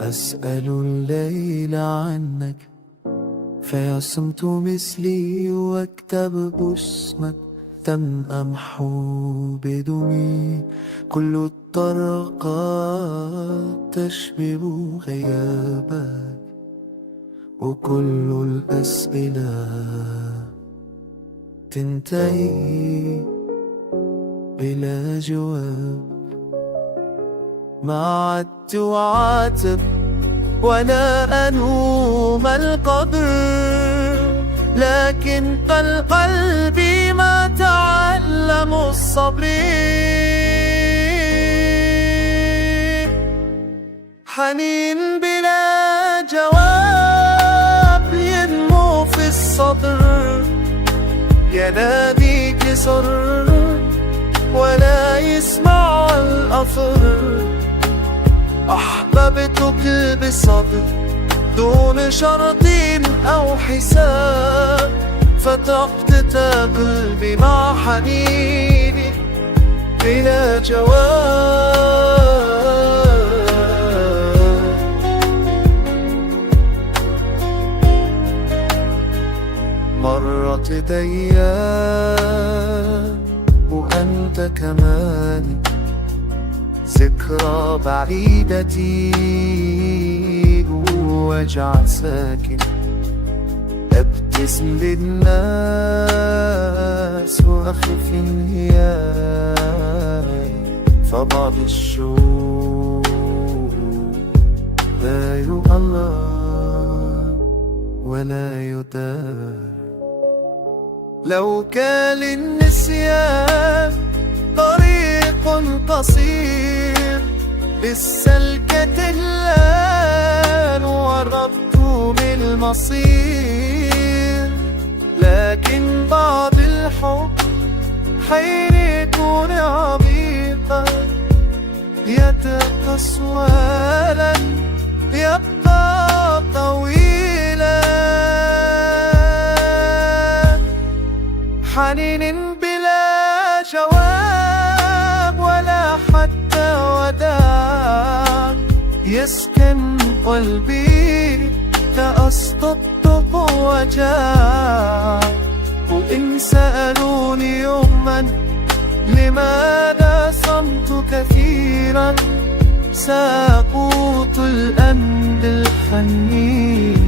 أسأل الليل عنك فيصمت مثلي واكتب اسمك تم أمحو بدمي. كل الطرقات تشبه غيابك وكل الأسئلة تنتهي بلا جواب. ما عدت وعاتب ولا أنوم القدر، لكن قلبي ما تعلم الصبر. حنين بلا جواب ينمو في الصدر، ينادي كسر ولا يسمع الأثر. أحببتك بصبر دون شرط أو حساب، فتحت قلبي مع حنيني بلا جواب. مرت أيام وأنت كمان ذكرى بعيدة ووجع ساكن. ابتسم للناس وأخف انهياي، فبعض الشوق لا يؤلم ولا يدار. لو كان للنسيان طريق قصير، بالسلكة اللان وردت بالمصير. لكن بعد الحب حين يكون عميقا، يتبقى سؤالا يبقى طويلا. حنين بلا جواب ولا حتى وداع، يسكن قلبي كأصطدق وجاع. وإن سألوني يوما لماذا صمت كثيرا، سأقول الأمن الحنين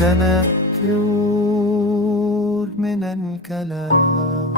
كان يور من الكلام.